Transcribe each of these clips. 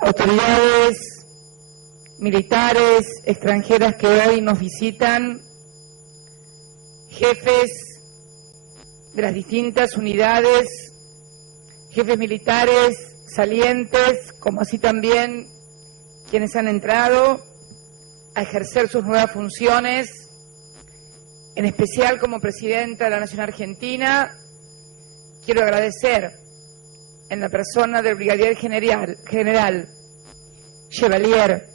autoridades militares extranjeras que hoy nos visitan, jefes de las distintas unidades, jefes militares salientes, como así también quienes han entrado a ejercer sus nuevas funciones, en especial como Presidenta de la Nación Argentina. Quiero agradecer en la persona del Brigadier General Chevalier,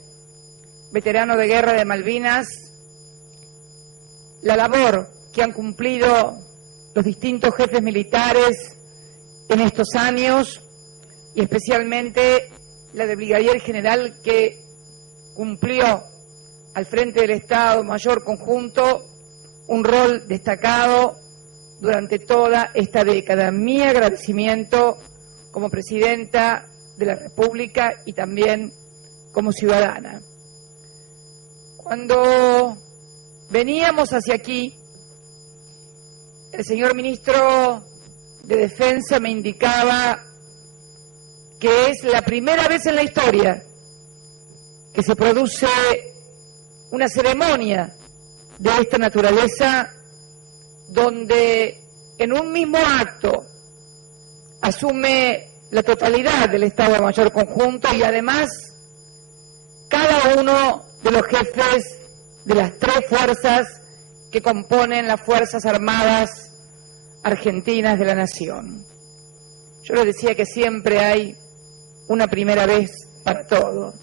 veterano de guerra de Malvinas, la labor que han cumplido los distintos jefes militares en estos años y especialmente la del Brigadier General que cumplió al frente del Estado Mayor Conjunto un rol destacado durante toda esta década. Mi agradecimiento como Presidenta de la República y también como ciudadana. Cuando veníamos hacia aquí, el señor Ministro de Defensa me indicaba que es la primera vez en la historia que se produce una ceremonia de esta naturaleza donde en un mismo acto asume la totalidad del Estado Mayor Conjunto y además cada uno de los jefes de las tres fuerzas que componen las Fuerzas Armadas Argentinas de la Nación. Yo les decía que siempre hay una primera vez para todo.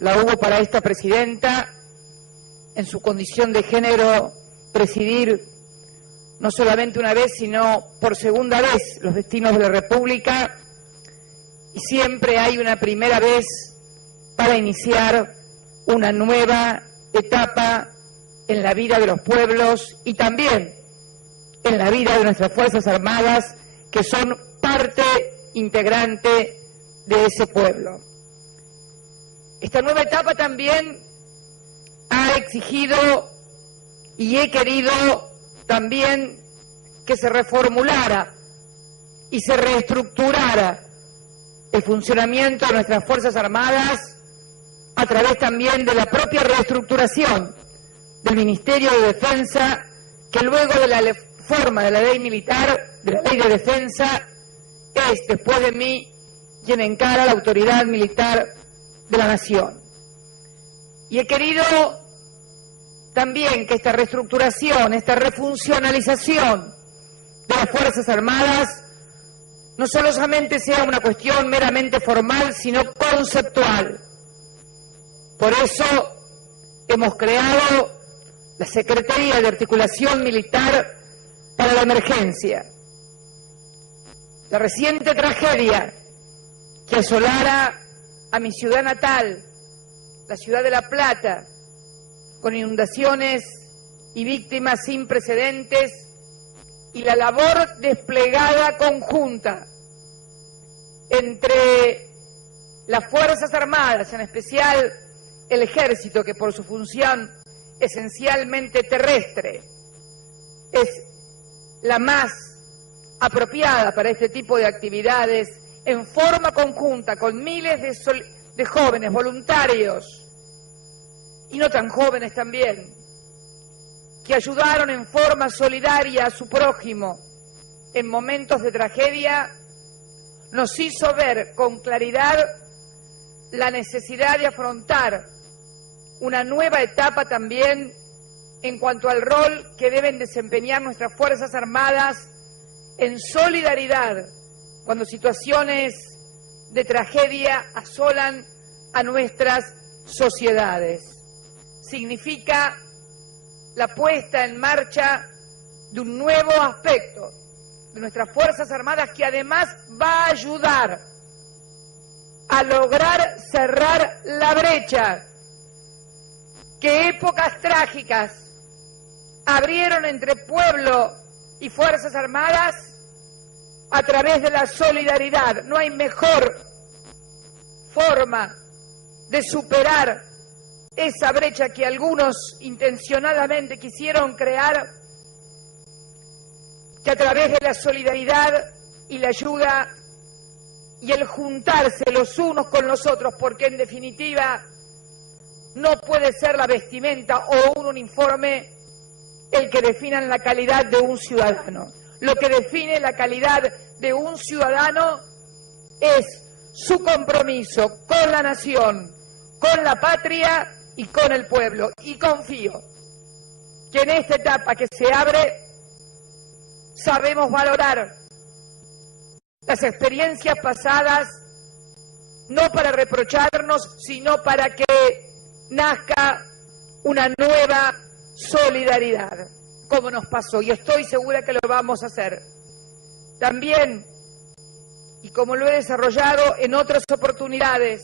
La hubo para esta presidenta, en su condición de género, presidir no solamente una vez, sino por segunda vez los destinos de la República, y siempre hay una primera vez para iniciar una nueva etapa en la vida de los pueblos y también en la vida de nuestras Fuerzas Armadas, que son parte integrante de ese pueblo. Esta nueva etapa también ha exigido y he querido también que se reformulara y se reestructurara el funcionamiento de nuestras Fuerzas Armadas a través también de la propia reestructuración del Ministerio de Defensa, que luego de la reforma de la ley militar, de la ley de defensa, es, después de mí, quien encara la autoridad militar de la nación. Y he querido también que esta reestructuración, esta refuncionalización de las Fuerzas Armadas no solamente sea una cuestión meramente formal, sino conceptual. Por eso hemos creado la Secretaría de Articulación Militar para la Emergencia. La reciente tragedia que asolara a mi ciudad natal, la ciudad de La Plata, con inundaciones y víctimas sin precedentes, y la labor desplegada conjunta entre las Fuerzas Armadas, en especial el Ejército, que por su función esencialmente terrestre es la más apropiada para este tipo de actividades, en forma conjunta con miles de jóvenes voluntarios y no tan jóvenes también, que ayudaron en forma solidaria a su prójimo en momentos de tragedia, nos hizo ver con claridad la necesidad de afrontar una nueva etapa también en cuanto al rol que deben desempeñar nuestras Fuerzas Armadas en solidaridad cuando situaciones de tragedia asolan a nuestras sociedades. Significa la puesta en marcha de un nuevo aspecto de nuestras Fuerzas Armadas que además va a ayudar a lograr cerrar la brecha que épocas trágicas abrieron entre pueblo y Fuerzas Armadas a través de la solidaridad. No hay mejor forma de superar esa brecha que algunos intencionadamente quisieron crear, que a través de la solidaridad y la ayuda y el juntarse los unos con los otros, porque en definitiva no puede ser la vestimenta o un uniforme el que defina la calidad de un ciudadano. Lo que define la calidad de un ciudadano es su compromiso con la nación, con la patria y con el pueblo. Y confío que en esta etapa que se abre sabemos valorar las experiencias pasadas, no para reprocharnos, sino para que nazca una nueva solidaridad, como nos pasó, y estoy segura que lo vamos a hacer. También, y como lo he desarrollado en otras oportunidades,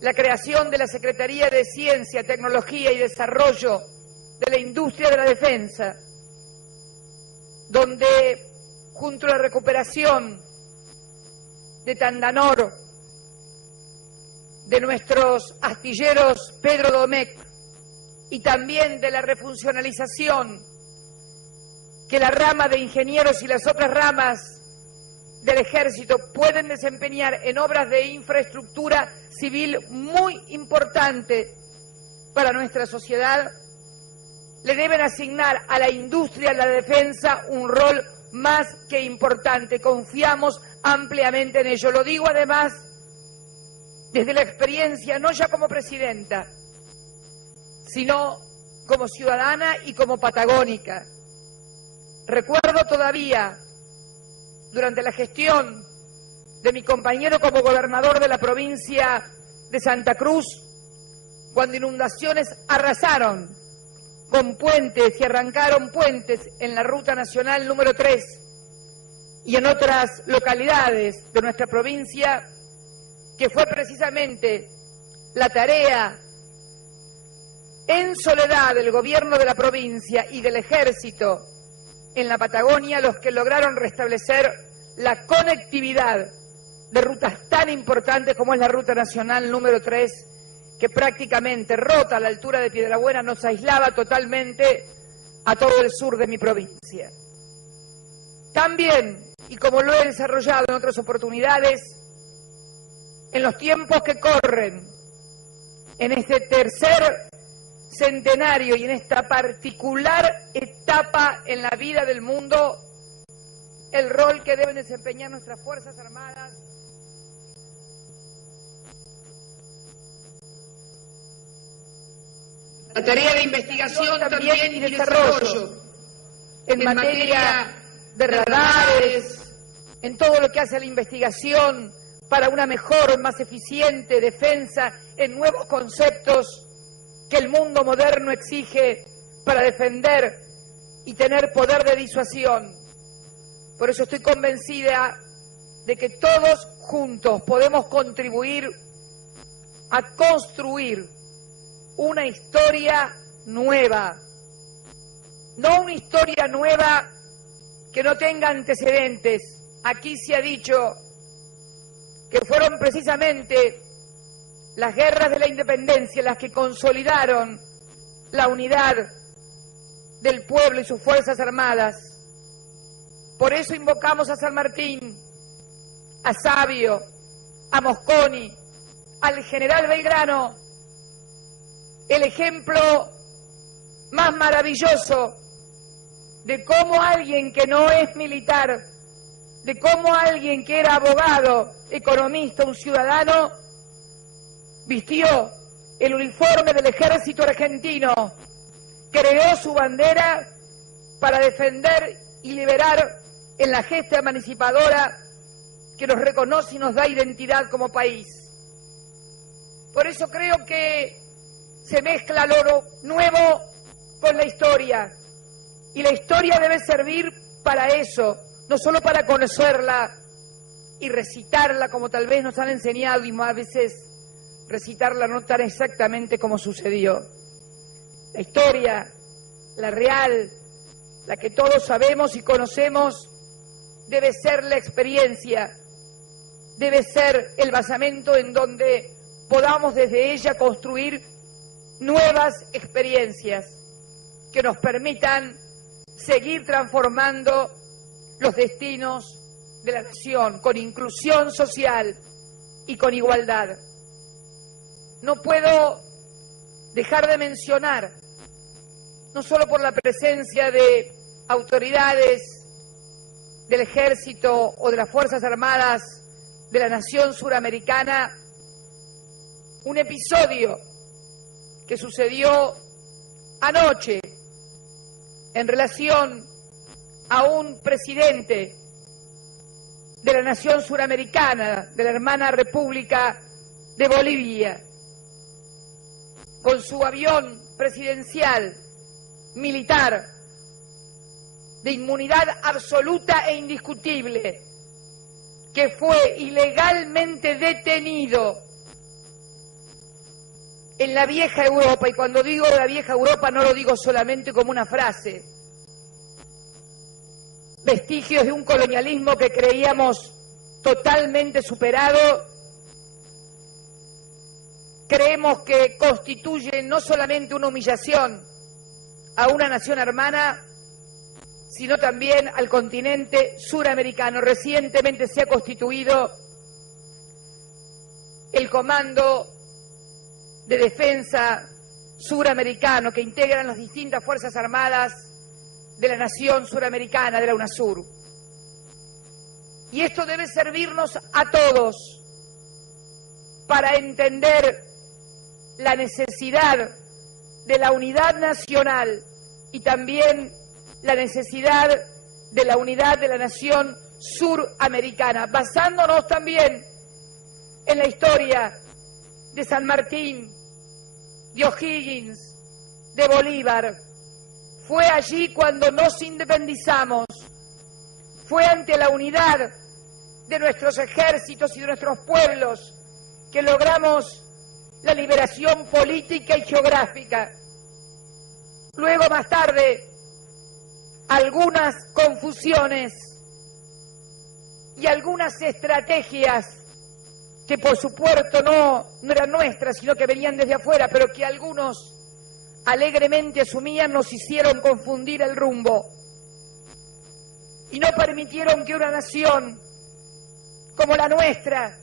la creación de la Secretaría de Ciencia, Tecnología y Desarrollo de la Industria de la Defensa, donde junto a la recuperación de Tandanor, de nuestros astilleros Pedro Domecq y también de la refuncionalización que la rama de ingenieros y las otras ramas del Ejército pueden desempeñar en obras de infraestructura civil muy importante para nuestra sociedad, le deben asignar a la industria de la defensa un rol más que importante. Confiamos ampliamente en ello. Lo digo además desde la experiencia, no ya como presidenta, sino como ciudadana y como patagónica. Recuerdo todavía, durante la gestión de mi compañero como gobernador de la provincia de Santa Cruz, cuando inundaciones arrasaron con puentes y arrancaron puentes en la Ruta Nacional número 3 y en otras localidades de nuestra provincia, que fue precisamente la tarea en soledad del gobierno de la provincia y del Ejército en la Patagonia los que lograron restablecer la conectividad de rutas tan importantes como es la Ruta Nacional número 3, que prácticamente rota a la altura de Piedrabuena nos aislaba totalmente a todo el sur de mi provincia. También, y como lo he desarrollado en otras oportunidades, en los tiempos que corren, en este tercer centenario y en esta particular etapa en la vida del mundo, el rol que deben desempeñar nuestras Fuerzas Armadas la tarea de investigación también y desarrollo en materia de radares, en todo lo que hace a la investigación para una mejor, más eficiente defensa en nuevos conceptos que el mundo moderno exige para defender y tener poder de disuasión. Por eso estoy convencida de que todos juntos podemos contribuir a construir una historia nueva, no una historia nueva que no tenga antecedentes. Aquí se ha dicho que fueron precisamente las guerras de la independencia las que consolidaron la unidad del pueblo y sus Fuerzas Armadas. Por eso invocamos a San Martín, a Sabio, a Mosconi, al general Belgrano, el ejemplo más maravilloso de cómo alguien que no es militar, de cómo alguien que era abogado, economista, un ciudadano, vistió el uniforme del ejército argentino, creó su bandera para defender y liberar en la gesta emancipadora que nos reconoce y nos da identidad como país. Por eso creo que se mezcla lo nuevo con la historia, y la historia debe servir para eso, no solo para conocerla y recitarla como tal vez nos han enseñado, y a veces recitarla no tan exactamente como sucedió. La historia, la real, la que todos sabemos y conocemos, debe ser la experiencia, debe ser el basamento en donde podamos desde ella construir nuevas experiencias que nos permitan seguir transformando los destinos de la nación, con inclusión social y con igualdad. No puedo dejar de mencionar, no solo por la presencia de autoridades del Ejército o de las Fuerzas Armadas de la nación suramericana, un episodio que sucedió anoche en relación a un presidente de la nación suramericana, de la hermana República de Bolivia, con su avión presidencial militar de inmunidad absoluta e indiscutible, que fue ilegalmente detenido en la vieja Europa. Y cuando digo la vieja Europa no lo digo solamente como una frase, vestigios de un colonialismo que creíamos totalmente superado, creemos que constituye no solamente una humillación a una nación hermana, sino también al continente suramericano. Recientemente se ha constituido el Comando de Defensa Suramericano, que integran las distintas Fuerzas Armadas de la nación suramericana, de la UNASUR. Y esto debe servirnos a todos para entender la necesidad de la unidad nacional y también la necesidad de la unidad de la nación suramericana, basándonos también en la historia de San Martín, de O'Higgins, de Bolívar. Fue allí cuando nos independizamos, fue ante la unidad de nuestros ejércitos y de nuestros pueblos que logramos la liberación política y geográfica. Luego, más tarde, algunas confusiones y algunas estrategias que por supuesto no eran nuestras, sino que venían desde afuera, pero que algunos alegremente asumían, nos hicieron confundir el rumbo y no permitieron que una nación como la nuestra,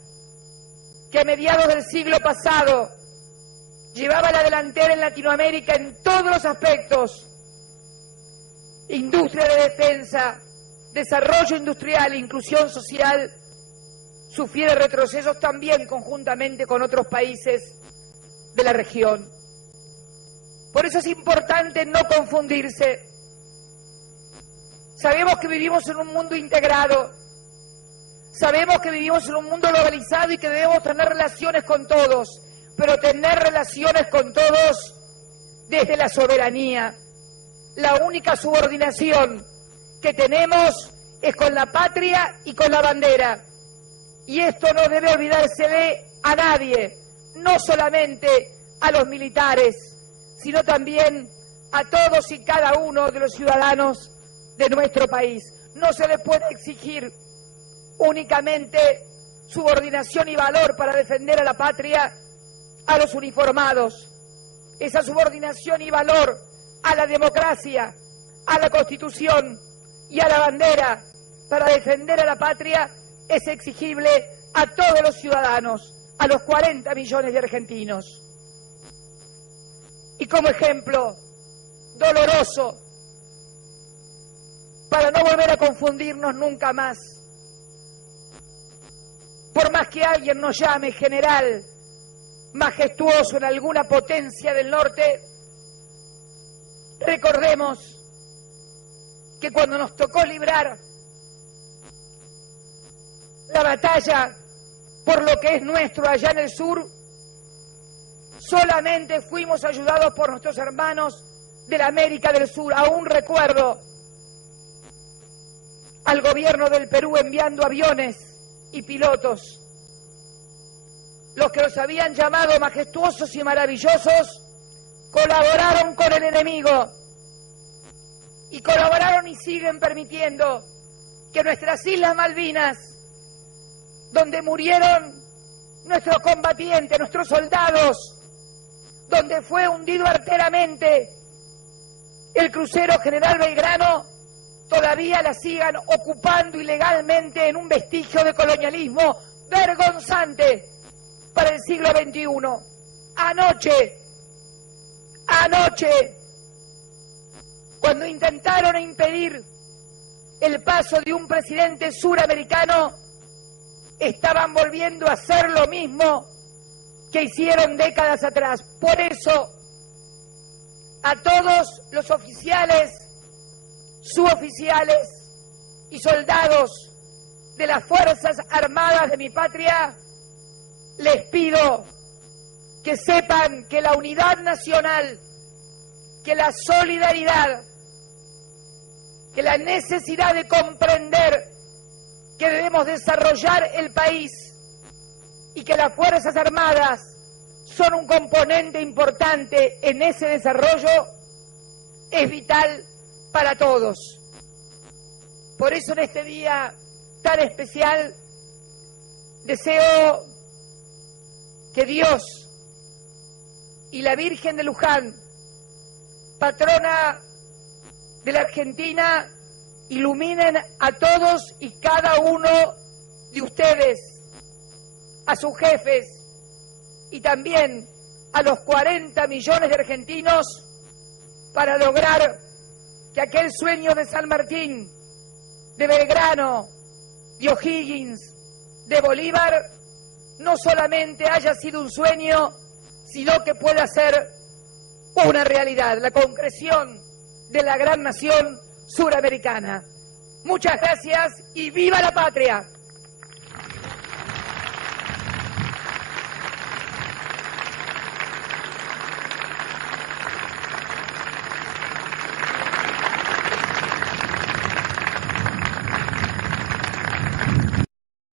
que a mediados del siglo pasado llevaba la delantera en Latinoamérica en todos los aspectos, industria de defensa, desarrollo industrial e inclusión social, sufriera retrocesos también conjuntamente con otros países de la región. Por eso es importante no confundirse. Sabemos que vivimos en un mundo integrado, sabemos que vivimos en un mundo globalizado y que debemos tener relaciones con todos, pero tener relaciones con todos desde la soberanía. La única subordinación que tenemos es con la patria y con la bandera. Y esto no debe olvidársele a nadie, no solamente a los militares, sino también a todos y cada uno de los ciudadanos de nuestro país. No se le puede exigir únicamente subordinación y valor para defender a la patria a los uniformados. Esa subordinación y valor a la democracia, a la Constitución y a la bandera para defender a la patria es exigible a todos los ciudadanos, a los 40 millones de argentinos. Y como ejemplo doloroso, para no volver a confundirnos nunca más, por más que alguien nos llame general, majestuoso en alguna potencia del norte, recordemos que cuando nos tocó librar la batalla por lo que es nuestro allá en el sur, solamente fuimos ayudados por nuestros hermanos de la América del Sur. Aún recuerdo al gobierno del Perú enviando aviones y pilotos. Los que los habían llamado majestuosos y maravillosos colaboraron con el enemigo y colaboraron y siguen permitiendo que nuestras Islas Malvinas, donde murieron nuestros combatientes, nuestros soldados, donde fue hundido arteramente el crucero General Belgrano, todavía la sigan ocupando ilegalmente en un vestigio de colonialismo vergonzante para el siglo XXI. Anoche, cuando intentaron impedir el paso de un presidente suramericano, estaban volviendo a hacer lo mismo que hicieron décadas atrás. Por eso, a todos los oficiales, suboficiales y soldados de las Fuerzas Armadas de mi patria, les pido que sepan que la unidad nacional, que la solidaridad, que la necesidad de comprender que debemos desarrollar el país y que las Fuerzas Armadas son un componente importante en ese desarrollo, es vital para todos. Por eso en este día tan especial deseo que Dios y la Virgen de Luján, patrona de la Argentina, iluminen a todos y cada uno de ustedes, a sus jefes y también a los 40 millones de argentinos para lograr que aquel sueño de San Martín, de Belgrano, de O'Higgins, de Bolívar, no solamente haya sido un sueño, sino que pueda ser una realidad, la concreción de la gran nación suramericana. Muchas gracias y ¡viva la patria!